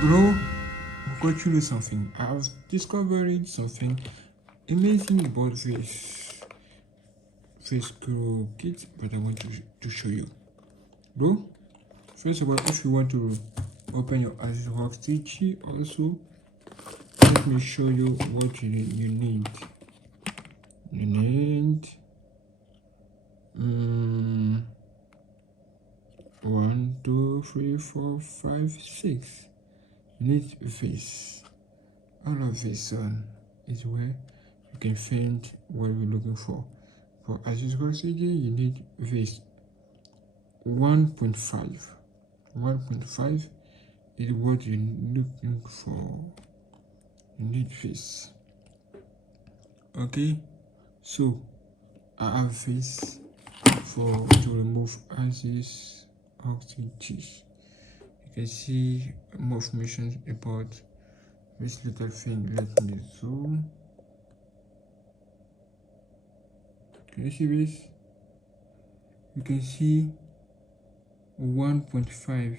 Bro, I've got you know something. I've discovered something amazing about this Grow kit, but I want to show you. Bro, first of all, if you want to open your GNANGSTUDIO also, let me show you what you need. You need 1, 2, 3, 4, 5, 6. You need this. All of this is where you can find what we're looking for. For GNANGSTUDIO, you need this 1.5. 1.5 is what you're looking for. You need this. Okay, so I have this to remove GNANGSTUDIO. You can see more information about this little thing. Let me zoom. Can you see this? You can see 1.5.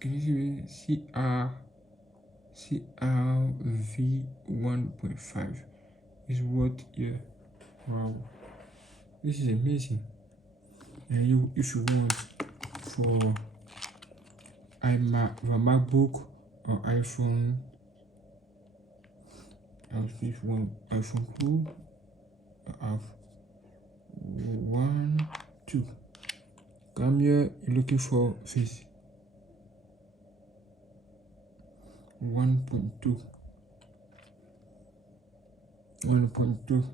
Can you see CRV 1.5 is what here. Wow, this is amazing. And if you want for MacBook or iPhone, if you want iPhone Pro, I have 1, 2. Come here, you're looking for this 1.2. 1.2.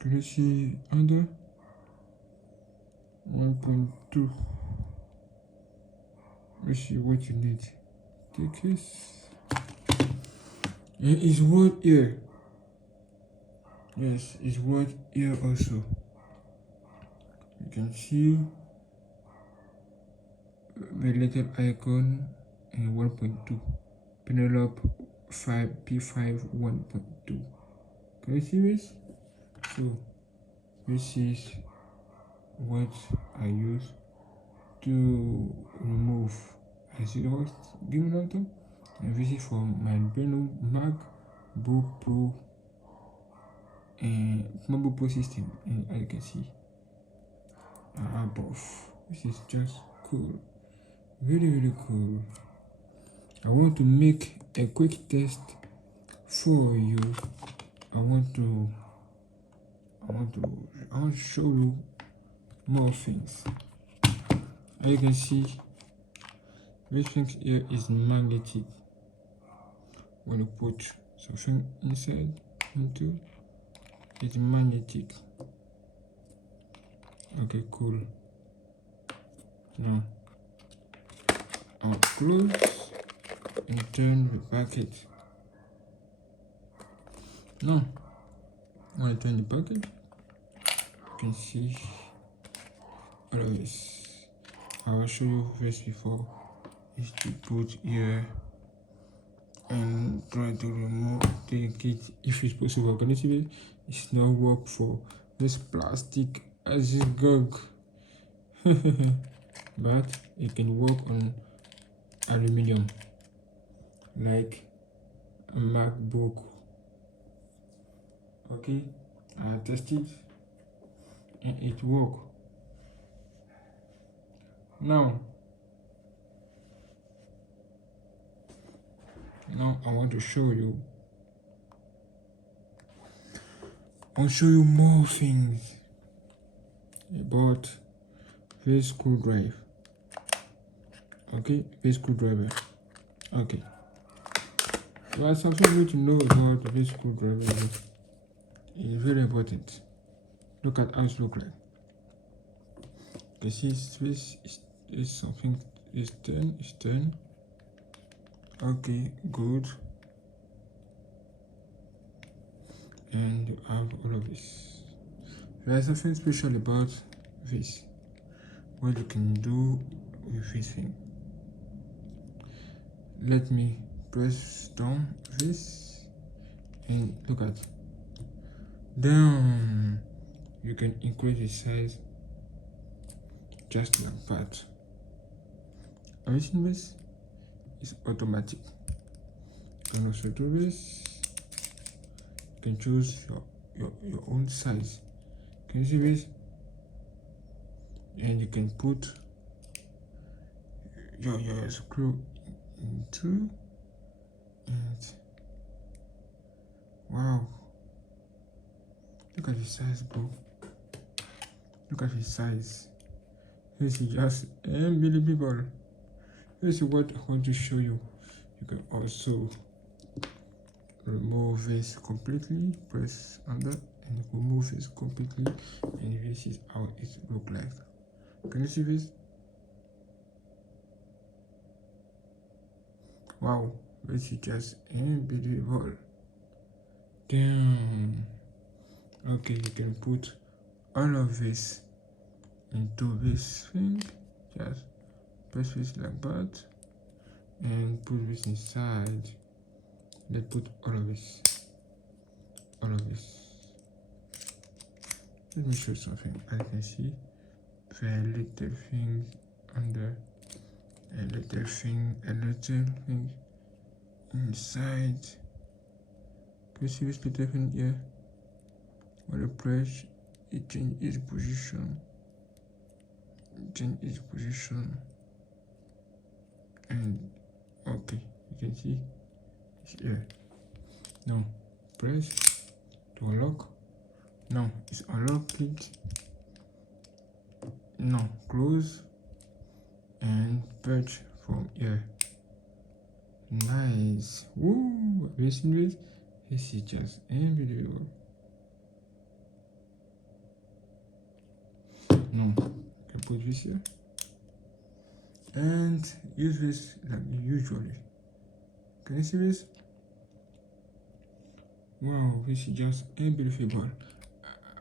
Can you see under 1.2? Let's see what you need. Take this. And it's word here. Yes, it's word here also. You can see the little icon in 1.2. Penelope 5 P5 1.2. Can you see this? So this is what I use to remove GNANGSTUDIO. Give me that, and this is for my MacBook Pro and MacBook Pro system. And as you can see above, this is just cool, really cool. I want to make a quick test for you. I want to show you more things. As you can see, this thing here is magnetic. When you put something inside into, it's magnetic. Okay, cool. Now I'll close and turn the packet. Now when I turn the packet, you can see all of this. I will show you this before. Is to put here and try to remove the kit if it's possible. Can you see it? It's not work for this plastic as it gug. But it can work on aluminium like a MacBook. Okay, I tested and it worked. Now I want to show you. I'll show you more things about this screwdriver. Okay, this screwdriver. Okay, there's something you need to know about this screwdriver. It's very important. Look at how it looks like. You see this is something is 10. Okay, good. And you have all of this. There's something special about this. What you can do with this thing. Let me press down this and look at down. You can increase the size just like that. Have you seen this? It's automatic. You can also do this. You can choose your own size. Can you see this? And you can put your screw into, and wow, look at the size, bro. Look at the size. This is just unbelievable. This is what I want to show you. You can also remove this completely, press on that and remove this completely, and this is how it look like. Can you see this? Wow, this is just unbelievable. Damn. Okay, you can put all of this into this thing. Just press this like that and put this inside. Let's put all of this. Let me show something. I can see the little thing under, a little thing inside. Can you see this little thing here? When I press, it changes position. And okay, you can see it's here. Now press to unlock. Now it's unlocked. Now close and purge from here. Nice. Woo! Have you seen this? This is just unbelievable. No, I can put this here and use this like usually. Can you see this? Wow, this is just unbelievable.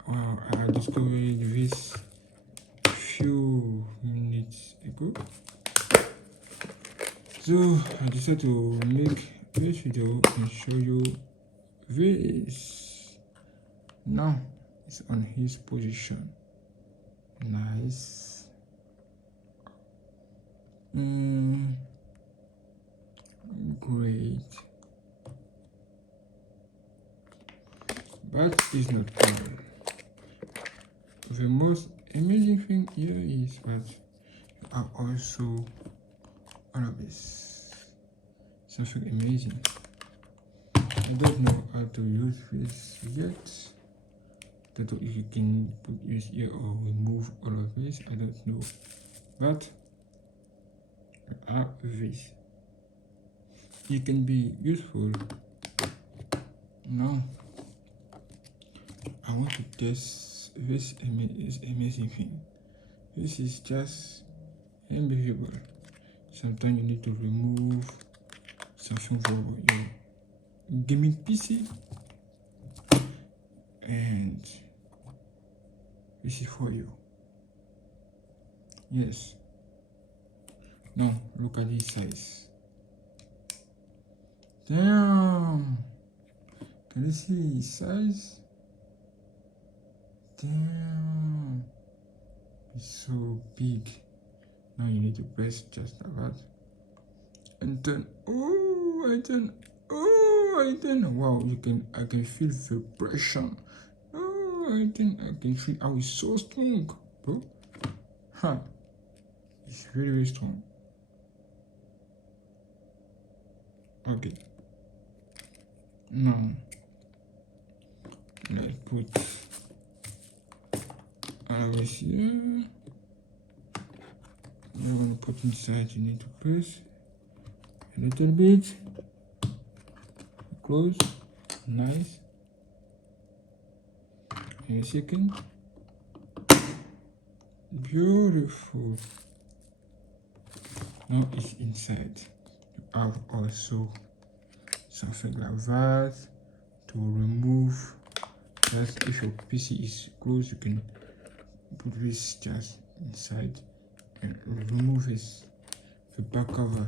Wow, I discovered this few minutes ago. So I decided to make this video and show you this. Now it's on his position. Nice. Great. But it's not all. The most amazing thing here is that you have also all of this. Something amazing. I don't know how to use this yet. I don't know if you can put use here or remove all of this. I don't know. But I have this. It can be useful. Now I want to test this amazing thing. This is just unbelievable. Sometimes you need to remove something for your gaming PC, and this is for you. Yes. Now look at this size. Damn. Can you see his size? Damn. It's so big. Now you need to press just like that and turn. Wow, I can feel vibration. I can feel how it's so strong, bro. It's very, very strong. Okay. Now let's put over here. We're gonna put inside. You need to press a little bit. Close. Nice. And a second. Beautiful. Now it's inside. You have also something like that to remove. Just if your PC is closed, you can put this just inside and remove this. The back cover,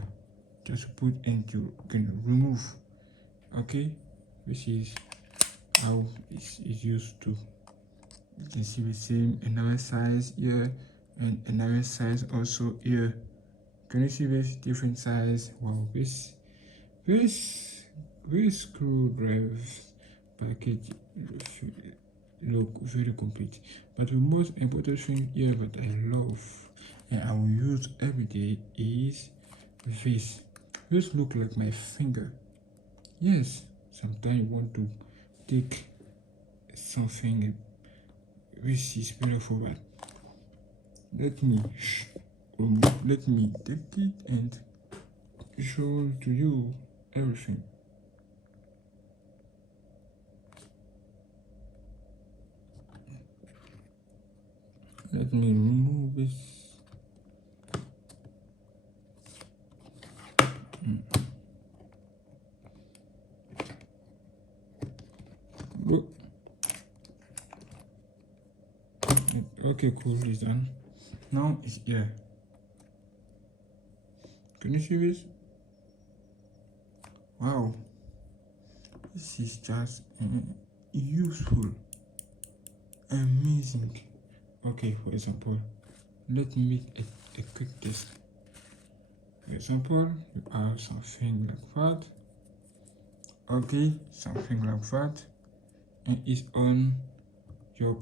just put and you can remove. Okay, this is how it's used to. You can see the same another size here and another size also here. Can you see this different size? Wow, this screwdriver package look very complete. But the most important thing here that I love and I will use every day is this. This look like my finger. Yes, sometimes you want to take something. This is beautiful, but let me take it and show to you everything. Let me remove this. Go. Okay, cool, it's done. Now it's here. Can you see this? Wow, this is just useful, amazing. Okay, for example, let me make a quick test. For example, you have something like that. Okay, something like that, and it's on your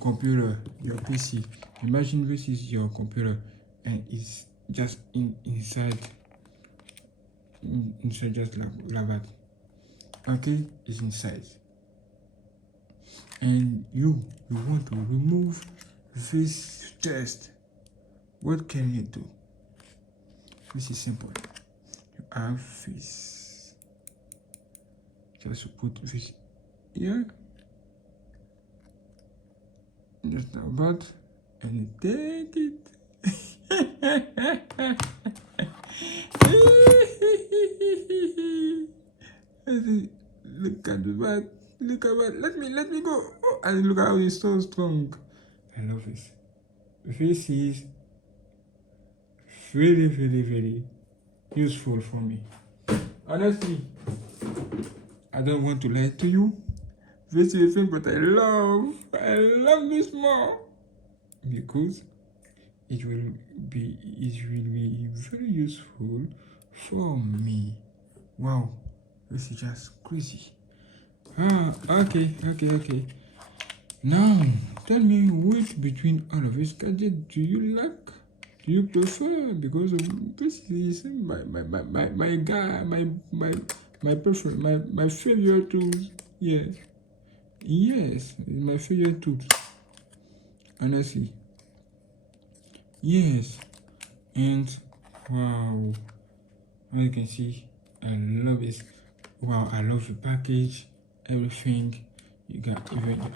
computer, your PC. Imagine this is your computer, and it's just inside just like that. Okay, it's inside, and you want to remove this test. What can you do? This is simple. You have this. Just put this here, just like that, and you take it. Look at that. Look at that. Let me go. Oh, and look how it's so strong. I love this. This is very useful for me. Honestly, I don't want to lie to you. This is a thing that I love this more because it will be very useful for me. Wow, this is just crazy. Okay. Now, tell me which between all of these gadgets do you like? Do you prefer? Because this is my guy, my prefer, my favorite tool. Yes, my favorite tool. Honestly, yes, and wow, as you can see, I love this. Wow, I love the package, everything. You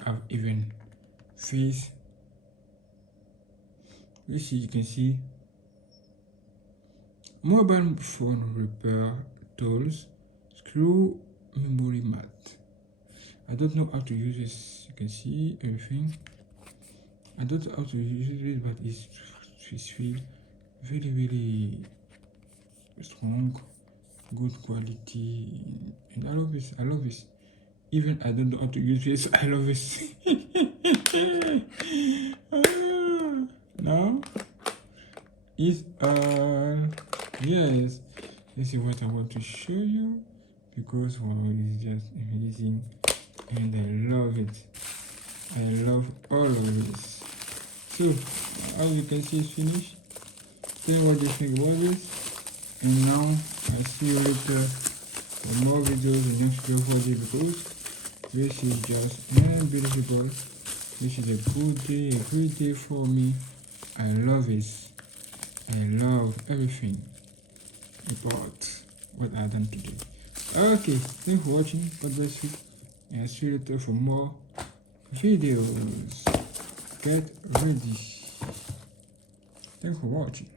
have even face. This you can see mobile phone repair tools, screw memory mat. I don't know how to use this. You can see everything. I don't know how to use it, but it's very strong, good quality, and I love this. Even I don't know how to use this. I love this. Now it's yes. This is what I want to show you because wow, it's just amazing, and I love it. I love all of this. So as you can see, it's finished. Tell me what you think about this, and now I'll see you later for more videos in next video for you because this is just beautiful. This is a great day for me. I love this. I love everything about what I've done today. Okay, thanks for watching. God bless you, and I'll see you later for more videos. Get ready. Thanks for watching.